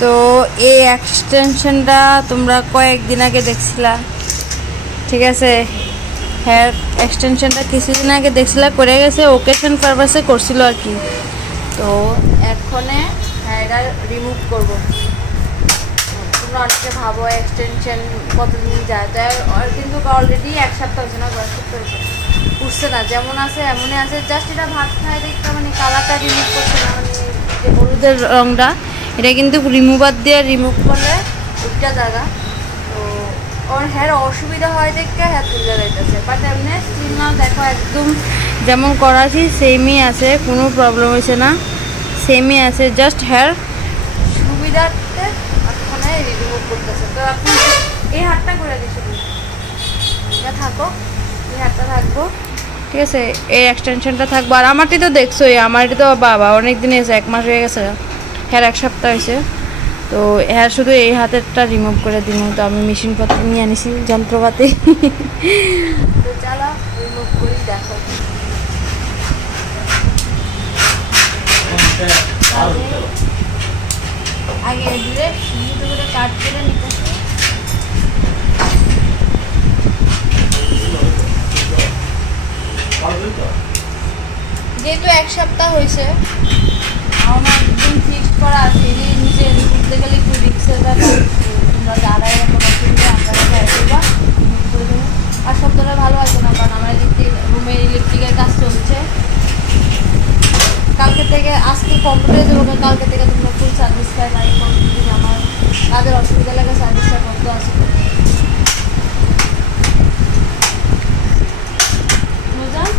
তো এই এক্সটেনশনটা তোমরা কয়েকদিন আগে দেখছিলা, ঠিক আছে? হেয়ার এক্সটেনশনটা কিছুদিন আগে দেখছিলা, করে গেছে, ওকেশন পারপাসে করছিল আর কি। তো এখনে হেয়ারটা রিমুভ করবো। তোমরা অনেকে ভাবো এক্সটেনশন কতদিন যায়, তো কিন্তু অলরেডি 1 সপ্তাহ হয়েছে না, 1 সপ্তাহ হয়েছে, উঠছে না, যেমন আছে এমনই আছে। জাস্ট এটা ভাত খায় দেখতে মানে কালারটা রিমুভ করছে না, মানে যে হলুদের রঙটা এটা কিন্তু রিমুভার দিয়ে রিমুভ করলে উঠটা জায়গা। তো ওর হেয়ার অসুবিধা হয় দেখে হেয়ার তুলে যাইতেছে, বাট এমনি স্টিল না, দেখো একদম যেমন করাছি সেমই আছে, কোনো প্রবলেম হয়েছে না, সেমই আছে। জাস্ট হেয়ার সুবিধার্থে ওখানে রিমুভ করতেছে। তো আপনি এই হাতটা করে দিচ্ছি, এটা থাকো, এই হাতটা থাকবো, ঠিক আছে? এই এক্সটেনশনটা থাকবো। আর আমারটি তো দেখছোই, আমারটি তো বাবা অনেক দিন হয়েছে, 1 মাস হয়ে গেছে, হেয়ার 1 সপ্তাহ হয়েছে। তো হেয়ার শুধু এই হাতেরটা রিমুভ করে দিব। তো আমি মেশিনপত্র নিয়ে আনিছি, যন্ত্রপাতি। তো চলো রিমুভ করি, দেখো। আগে এগুলো সুন্দর করে কাট করে নিতেছি। যেহেতু 1 সপ্তাহ হয়েছে, আমার একদম ফিক্সড করা আছে, নিজে ঘুরতে গেলে একটু রিক্সের ব্যাপার। তোমরা যারা এরকম অসুবিধা আপনারা ট্রাই করবা, আর সপ্তাহটা ভালো আছে না, কারণ আমার রুমে ইলেকট্রিকের কাজ চলছে। কালকে থেকে আজকে কম্পিউটারে দেবো, কালকে থেকে তোমরা ফুল সার্ভিস পাই। বাড়ি যদি আমার তাদের অসুবিধা লাগে সার্ভিসটা করতে আসবে। বুঝলাম?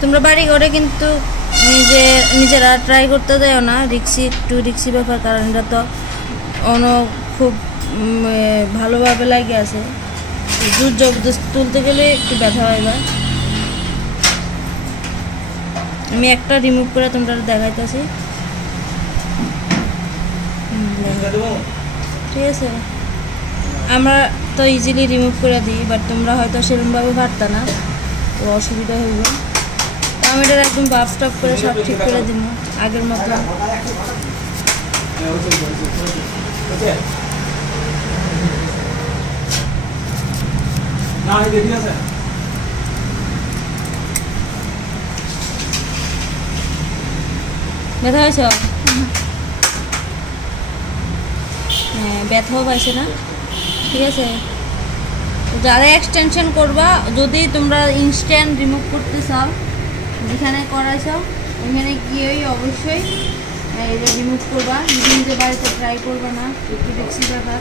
তোমরা বাড়ি ঘরে কিন্তু নিজেরা ট্রাই করতে দেও না, একটু রিক্সি ব্যাপার, কারণ এটা তো খুব ভালোভাবে লাগে আছে। দুধ জবরদস্তি তুলতে গেলে একটু ব্যথা হয়। বা আমি একটা রিমুভ করে তোমরা দেখাইতেছি, ঠিক আছে? আমরা তো ইজিলি রিমুভ করে দিই, বাট তোমরা হয়তো সেরকমভাবে পারতা না, তো অসুবিধা হইব। আমি এটা একদম বাফ স্টপ করে সব ঠিক করে দিব আগের মতো। ব্যথা হয়েছে? হ্যাঁ, ব্যথাও পাইছে না, ঠিক আছে? যারা এক্সটেনশন করবা, যদি তোমরা ইনস্ট্যান্ট রিমুভ করতে চাও, যেখানে করাইছো ওইখানে গিয়েই অবশ্যই এটা রিমুভ করবা। নিজে বাড়িতে ট্রাই করবা না, একটু রিক্সি ব্যাপার,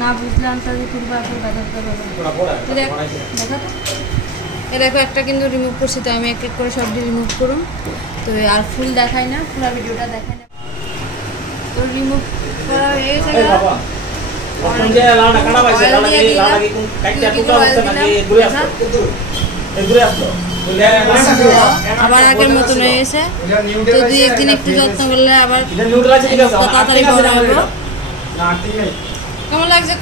না বুঝলে আন্তাজে তুলবা, এখন ব্যথাতে পারবা। দেখা তো এ দেখো, একটা কিন্তু রিমুভ করছি, তো আমি এক এক করে সবটি রিমুভ করুন। তো আর ফুল দেখাই না, পুরো ভিডিওটা দেখাই না। তো রিমুভ করা হয়ে গেছে। আবার আগের মতন হয়ে গেছে। তো 2-1 দিন একটু যত্ন করলে আবার তাড়াতাড়ি ভালো হবে। কেমন লাগছে?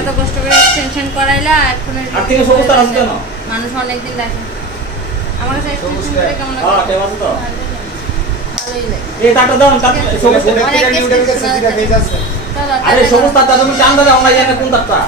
এত কষ্ট করে এক্সটেনশন করাইলা, এখন মানুষ অনেকদিন দেখে। আমার কাছে এক্সটেনশন করে কেমন লাগে? ভালোই লাগে। আরে সবুজ তারটা তুমি চান্দা দাও না, কোন তারটা